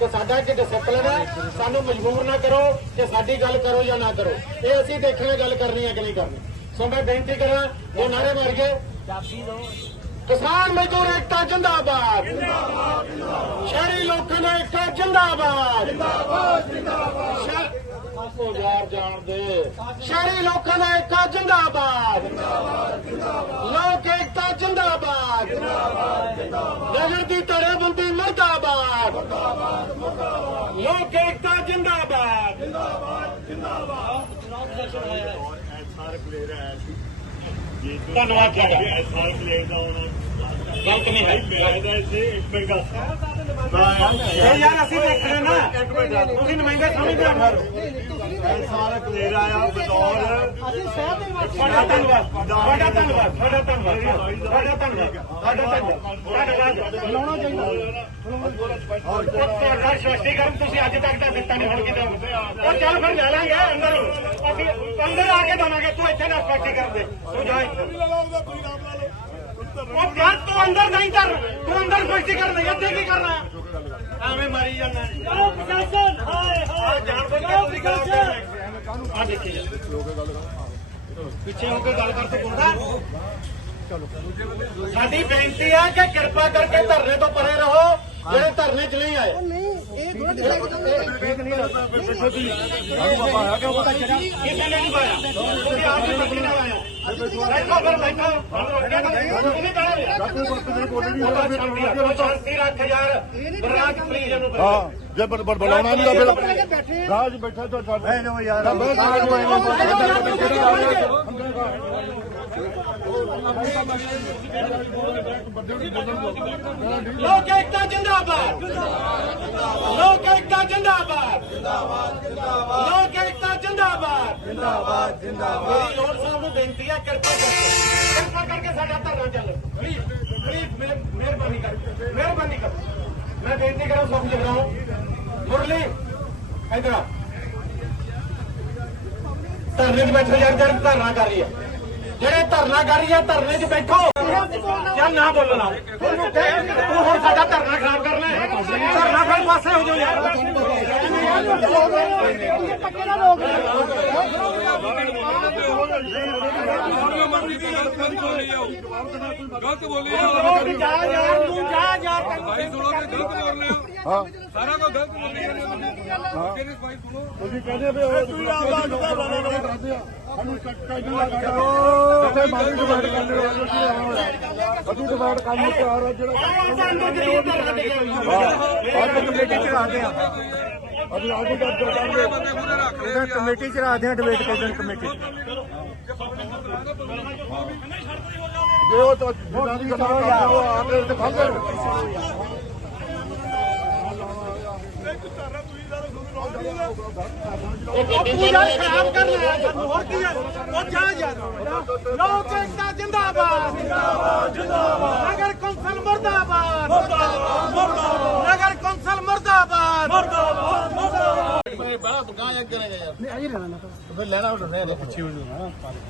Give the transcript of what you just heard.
ਤੇ ਸਾਡਾ ਇੱਕ ਡਿਸਪਲਿਨ ਹੈ, ਸਾਨੂੰ ਮਜਬੂਰ ਨਾ ਕਰੋ ਕਿ ਸਾਡੀ ਗੱਲ ਕਰੋ ਜਾਂ ਨਾ ਕਰੋ। ਇਹ ਅਸੀਂ ਦੇਖਣਾ, ਗੱਲ ਕਰਨੀ ਹੈ ਕਿ ਨਹੀਂ ਕਰਨੀ। ਸੋ ਮੈਂ ਬੇਨਤੀ ਕਰਾਂ, ਜੋ ਨਾਰੇ ਮਾਰ ਗਏ ਕਿਸਾਨ ਮਜ਼ਦੂਰ ਏਕਤਾ ਜਿੰਦਾਬਾਦ। ਸ਼ਹਿਰੀ ਲੋਕਾਂ ਦਾ ਏਕਤਾ ਜਿੰਦਾਬਾਦ। ਜਿੰਦਾਬਾਦ ਜਿੰਦਾਬਾਦ ਉਹ ਯਾਰ ਜਾਣ ਦੇ। ਸ਼ਹਿਰੀ ਲੋਕਾਂ ਦਾ ਏਕਤਾ ਜਿੰਦਾਬਾਦ। ਜਿੰਦਾਬਾਦ ਜਿੰਦਾਬਾਦ ਲੋਕ ਏਕਤਾ ਜਿੰਦਾਬਾਦ। ਜਿੰਦਾਬਾਦ ਜਿੰਦਾਬਾਦ ਨਜ਼ਰ ਦੀ ਮਰਦਾਬਾਦ ਮਰਦਾਬਾਦ। ਲੋਕ ਏਕਤਾ ਜਿੰਦਾਬਾਦ। ਸਾਰੇ ਪਲੇਅਰ ਆਇਆ ਸੀ ਧੰਨਵਾਦ ਤੁਹਾਡਾ। ਸਾਰੇ ਪਲੇਅਰ ਦਾ ਆਉਣਾ ਗਲਤ ਨਹੀਂ ਹੈ। ਮੈਂ ਤਾਂ ਇੱਥੇ ਇੱਕ ਮਿੰਟ ਇਹ ਯਾਰ ਅਸੀਂ ਦੇਖਣੇ ਨਾ। ਤੁਸੀਂ ਨੁਮਾਇੰਦੇ ਸਮਝਦੇ ਹੋ ਸਾਰੇ ਪਲੇਅਰ ਆਇਆ ਬਤੌਰ। ਤੁਹਾਡਾ ਧੰਨਵਾਦ। ਤੁਹਾਡਾ ਧੰਨਵਾਦ। ਤੁਹਾਡਾ ਧੰਨਵਾਦ। ਤੁਹਾਡਾ ਧੰਨਵਾਦ। ਤੁਹਾਡਾ ਧੰਨਵਾਦ। ਲਾਉਣਾ ਚਾਹੀਦਾ। ਤੁਹਾਡਾ ਸਪਸ਼ਟੀਕਰਨ ਤੁਸੀਂ ਅੱਜ ਤੱਕ ਦਾ ਦਿੱਤਾ ਨਹੀਂ ਹੁਣ ਕਿਤੇ। ਉਹ ਚੱਲ ਫਿਰ ਲੈ ਲਾਂਗੇ ਅੰਦਰ। ਅਸੀਂ ਅੰਦਰ ਆ ਕੇ ਦਵਾਂਗੇ ਤੂੰ ਇੱਥੇ ਨਾ ਸਪਸ਼ਟੀਕਰਨ ਦੇ। ਤੂੰ ਜਾ ਇੱਥੇ। ਉਹ ਯਾਰ ਤੂੰ ਅੰਦਰ ਨਹੀਂ ਕਰ ਤੂੰ ਅੰਦਰ ਸਪਸ਼ਟੀਕਰਨ ਨਹੀਂ ਇੱਥੇ ਕੀ ਕਰਨਾ? ਐਵੇਂ ਮਾਰੀ ਜਾਂਦਾ। ਚਲੋ ਪ੍ਰਸ਼ਾਸਨ ਹਾਏ ਹਾਏ। ਜਾਣ ਬੁੱਝ ਕੇ ਤੁਸੀਂ ਗੱਲ ਆ ਦੇਖੀ ਜਾ। ਪਿੱਛੇ ਹੋ ਕੇ ਗੱਲ ਕਰ ਤੂੰ ਬੋਲਦਾ। ਸਾਡੀ ਬੇਨਤੀ ਹੈ ਕਿ ਕਿਰਪਾ ਕਰਕੇ ਧਰਨੇ ਤੋਂ ਪਰੇ ਰਹੋ। ਜਿਹੜੇ ਧਰਨੇ 'ਚ ਨਹੀਂ ਆਏ ਕਿਸੇ ਨੇ ਨਹੀਂ ਪਾਇਆ। ਤੁਸੀਂ ਆਪ ਹੀ ਮਰਜ਼ੀ ਨਾਲ ਤਾਂ। ਹਾਂ ਜੇ ਬੜ ਬੜ ਬੁਲਾਉਣਾ ਨਹੀਂ ਤਾਂ ਫਿਰ ਰਾਜ ਬੈਠਾ ਤਾਂ ਛੱਡ। ਐ ਨੋ ਯਾਰ। ਲੋਕ ਏਕਤਾ ਜਿੰਦਾਬਾਦ। ਲੋਕ ਏਕਤਾ ਜਿੰਦਾਬਾਦ। ਲੋਕ ਏਕਤਾ ਜਿੰਦਾਬਾਦ ਜਿੰਦਾਬਾਦ। ਮੇਰੀ ਲੋੜ ਸਾਹਿਬ ਨੂੰ ਬੇਨਤੀ ਹੈ ਕਿਰਪਾ ਕਰਕੇ। ਕਿਰਪਾ ਕਰਕੇ ਸਾਡਾ ਧਰਨਾ ਚੱਲ। ਪਲੀਜ਼ ਪਲੀਜ਼ ਮਿਹਰਬਾਨੀ ਕਰ। ਮਿਹਰਬਾਨੀ ਕਰ। ਮੈਂ ਬੇਨਤੀ ਕਰਾਂ ਸੁਖ ਜਗਰਾਉਂ ਮੁਰਲੀ, ਇਧਰ ਆ। ਧਰਨੇ 'ਚ ਬੈਠੋ ਯਾਰ, ਜਿਹੜੇ ਧਰਨਾ ਕਰ ਰਹੀ ਹੈ ਜਿਹੜੇ ਧਰਨਾ ਕਰ ਰਹੀ ਹੈ ਧਰਨੇ 'ਚ ਬੈਠੋ। ਚੱਲ ਨਾ ਬੋਲਣਾ ਤੂੰ ਹੁਣ ਸਾਡਾ ਧਰਨਾ ਖਰਾਬ ਕਰਨਾ ਧਰਨਾ ਫਿਰ ਪਾਸੇ ਹੋ ਜਾਓ ਯਾਰ। ਗਲਤ ਬੋਲੀ ਜਾ ਯਾਰ ਤੂੰ ਜਾ ਯਾਰ ਭਾਈ ਸੁਣੋ ਤੇ ਗਲਤ ਬੋਲ ਰਹੇ ਹੋ। ਹਾਂ ਸਾਰਾ ਕੁਝ ਗਲਤ ਬੋਲੀ ਜਾਂਦੇ ਹੋ ਕਿਹਨੇ ਭਾਈ ਸੁਣੋ ਤੁਸੀਂ ਕਹਿੰਦੇ ਵੀ ਉਹ ਤੁਸੀਂ ਆਪਦਾ ਨੌਕਰ ਬਣਾਉਣਾ ਕਰਦੇ ਆ ਸਾਨੂੰ ਕੱਟ ਨਹੀਂ ਲਗਾ ਇੱਥੇ ਮਾਰੀ ਡਿਵਾਈਡ ਕਰਨੇ ਵਾਲੇ ਅਸੀਂ ਡਿਵਾਈਡ ਕਰਨ ਨੂੰ ਤਿਆਰ ਆ ਜਿਹੜਾ ਸਾਨੂੰ ਜ਼ਰੂਰ ਧਰਨਾ ਦੇ ਅੱਜ ਕਮੇਟੀ ਚੜਾਦੇ ਆ ਅਸੀਂ ਆਗੇ ਦਰਜ ਕਰਾਂਗੇ ਬੰਦੇ ਮੂਰੇ ਰੱਖ ਰਹੇ ਕਮੇਟੀ ਚੜਾਦੇ ਆ ਡਿਬੇਟ ਕਰਨ ਕਮੇਟੀ ਜੇ ਉਹ ਤਾਂ ਜਿੰਨਾ ਦੀ ਗੱਲ ਕਰਦੇ ਆ, ਉਹ ਆ ਕੇ ਤੇ ਫਸ ਤੂੰ ਯਾਰ ਖਰਾਬ ਕਰ ਲਿਆ ਸਾਨੂੰ ਹੋਰ ਕੀ ਹੈ? ਉਹ ਜਾ ਯਾਰ। ਲੋਕ ਏਕਤਾ ਜਿੰਦਾਬਾਦ। ਜਿੰਦਾਬਾਦ ਜਿੰਦਾਬਾਦ ਨਗਰ ਕੌਂਸਲ ਮਰਦਾਬਾਦ ਮਰਦਾਬਾਦ ਮਰਦਾਬਾਦ ਨਗਰ ਕੌਂਸਲ ਮਰਦਾਬਾਦ ਮਰਦਾਬਾਦ ਮਰਦਾਬਾਦ ਬੜਾ ਬਗਾ ਯਾਰ?